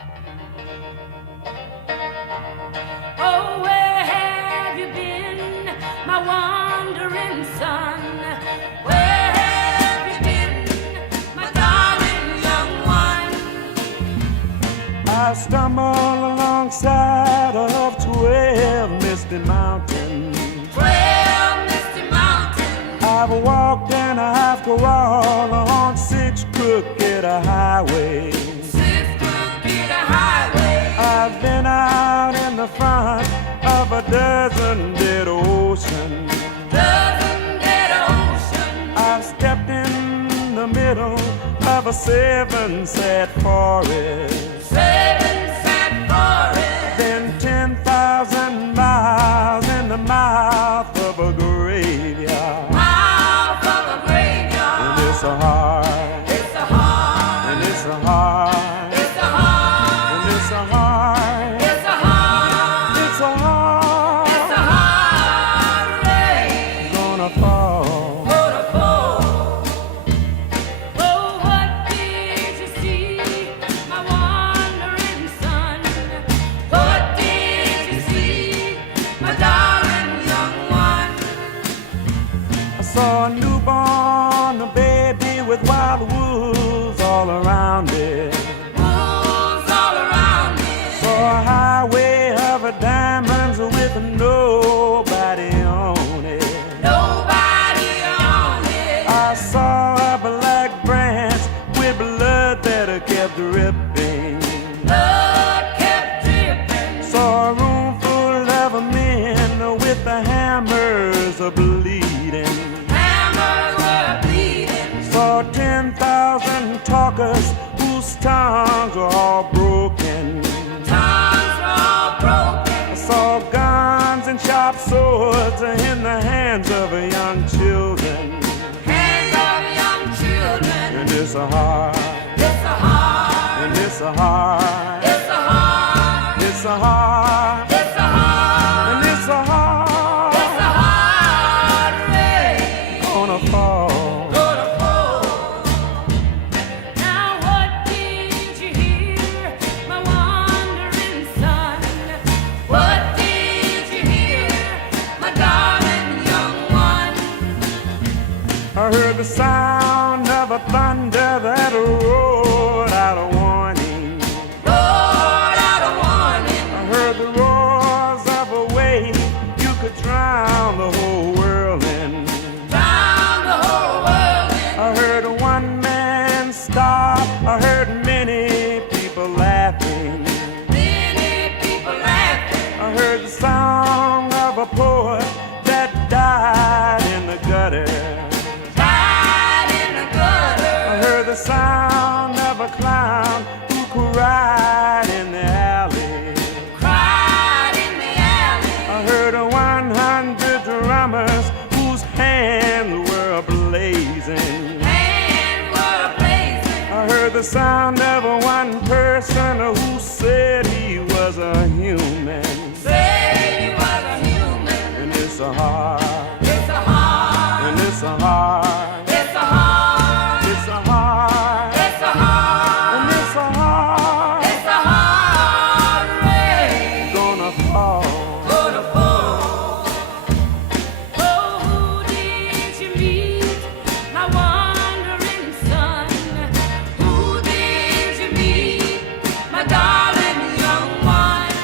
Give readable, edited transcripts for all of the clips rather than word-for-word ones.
Oh, where have you been, my wandering son? Where have you been, my darling young one? I stumble alongside of 12 misty mountains. 12 misty mountains. I've walked and I've crawled on 6 crooked highways. 6 crooked highways. I've been out in the front of a dozen dead oceans. Dozen dead oceans. I've stepped in the middle of a 7 sad forest. 7 sad forests. Then 10,000 miles in the mouth of a graveyard. Mouth of a graveyard. And it's a heart. It's a heart. And it's a heart. It's a heart. And it's a heart. It's a heart. It's a heart. It's a heart rain. Gonna fall. Gonna fall. Oh, what did you see, my wandering son? What did you see, my darling young one? I saw a newborn baby with wild wolves all around it. Wolves all around me. Saw a highway of diamonds with nobody on it. Nobody on it. I saw a black branch with blood that kept dripping. Blood kept dripping. Saw a room full of men with the hammers bleeding. Hammers were bleeding. Saw 10,000 talkers whose tongues were all broken. Tongues were all broken. I saw guns and sharp swords in the hands of young children. Hands of young children. And it's a heart. It's a heart. And it's a heart. It's a heart. It's a heart. It's a heart. And it's a heart. It's a heart rain. Gonna fall. Gonna fall. Now what did you hear, my wandering son? What did you hear, my darling young one? I heard the sound of a thunder that roared out a warning. Roared out a warning. I heard the roars of a wave you could drown the whole world in. Drown the whole world in. I heard one man stop. I heard many people laughing. Many people laughing. I heard the song of a poet that died in the gutter. Died in the gutter. I heard the sound of a clown who cried in the alley. Cried in the alley. I heard 100 drummers whose hands were blazing. Hands were blazing. I heard the sound of one person who said he was a human. Said he was a human. And it's a heart. It's a heart. And it's a heart. It's a heart. It's a heart. It's a heart. And it's a heart. It's a heart rain. Gonna fall. Gonna fall. Oh, who did you meet, my wandering son? Who did you meet, my darling young one?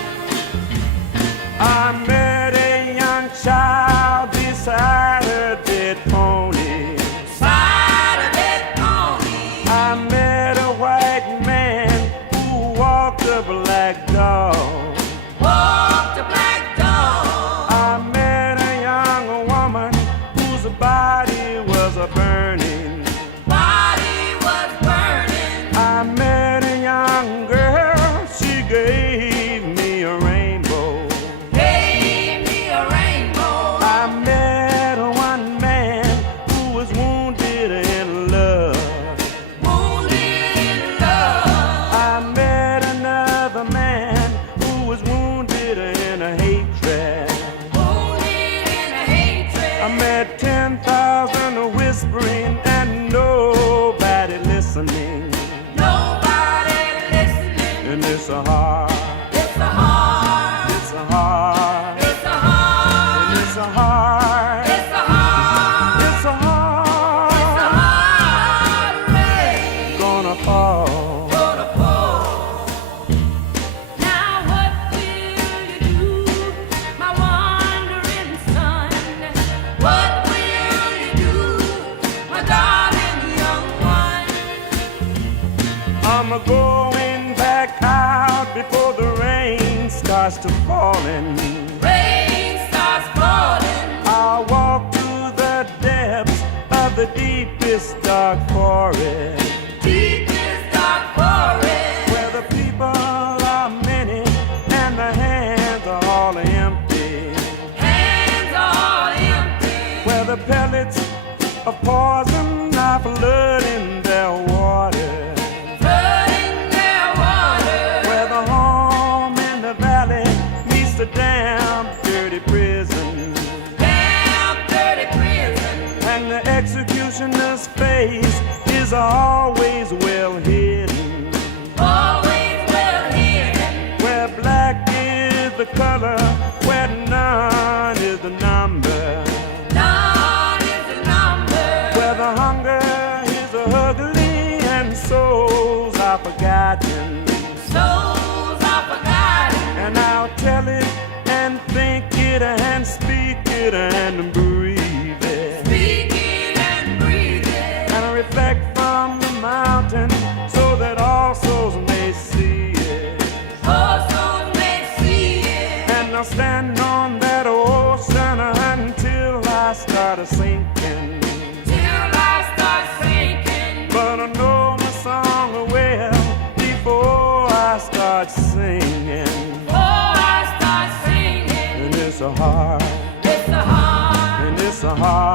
I met a young child beside a dead pony. Side of that pony. I met a white man who walked a black dog. Walked a black dog. I met a young woman whose body was a burning. Body was burning. I met a young girl, she gave me a rainbow. Gave me a rainbow. I met one man who was wounded in love. Wounded in love. I met another man it's a heart, It's a heart. it's a heart, It's a heart. and it's a heart, It's a heart. it's a heart, It's a heart rain gonna fall. for the poor. Now what will you do, my wandering son? What will you do, my darling young one? I'm a going back out before the rain starts to falling. Rain starts falling. I'll walk to the depths of the deepest dark forest, Deepest dark forest. where the people are many and the hands are all empty, Hands all empty. where the pellets of poison are flooding their water, Flooding their water. where the home in the valley meets the damn dirty prison, Damn dirty prison. and the executioner's face is always well hidden, Always well hidden. where black is the color, where none is the number, None is the number. where the hunger is ugly and souls are forgotten. Souls are forgotten. And I'll tell it and think it and speak it and breathe it, Speak it and breathe it. and reflect from the mountain so that all souls may see it. All souls may see it. And I'll stand on that ocean until I start sinking. Till I start sinking. But I know my song well before I start singing. Before I start singing. And it's a heart, It's a heart. and it's a heart.